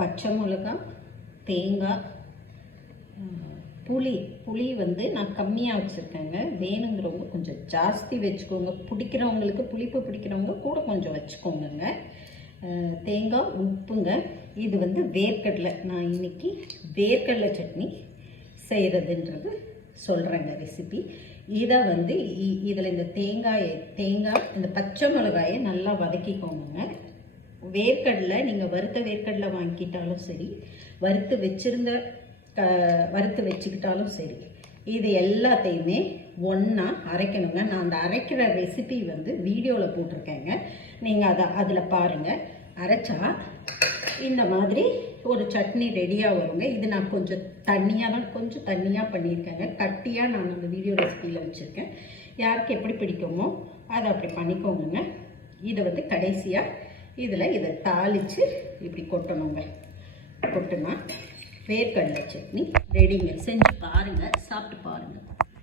பச்சை மிளகாய், தேங்காய், புளி வந்து நான் கம்மியாக வச்சுருக்கேங்க. வேணுங்கிறவங்க கொஞ்சம் ஜாஸ்தி வச்சுக்கோங்க. பிடிக்கிறவங்களுக்கு புளிப்பு பிடிக்கிறவங்க கூட கொஞ்சம் வச்சுக்கோங்க. தேங்காய், உப்புங்க. இது வந்து வேர்க்கடலை. நான் இன்றைக்கி வேர்க்கடலை சட்னி செய்கிறதுன்றது சொல்கிறேங்க ரெசிபி. இதை வந்து இதில் இந்த தேங்காய் இந்த பச்சை மிளகாயை நல்லா வதக்கிக்கோங்க. வேர்க்கடலை நீங்கள் வறுத்த வேர்க்கடலை வாங்கிக்கிட்டாலும் சரி, வறுத்து வச்சுக்கிட்டாலும் சரி, இது எல்லாத்தையுமே ஒன்றா அரைக்கணுங்க. நான் அந்த அரைக்கிற ரெசிபி வந்து வீடியோவில் போட்டிருக்கேங்க, நீங்கள் அதில் பாருங்கள். அரைச்சா இந்த மாதிரி ஒரு சட்னி ரெடியாக வருங்க. இது நான் கொஞ்சம் தண்ணியாக பண்ணியிருக்கேங்க. கட்டியாக நான் அந்த வீடியோ ரெசிபியில் வச்சுருக்கேன். யாருக்கு எப்படி பிடிக்குமோ அதை அப்படி பண்ணிக்கோங்க. இதை வந்து கடைசியாக இதை தாளித்து இப்படி கொட்டணுங்க. கொட்டுனா வேர்க்கடலை சட்னி ரெடிங்க. செஞ்சு பாருங்கள், சாப்பிட்டு பாருங்கள்.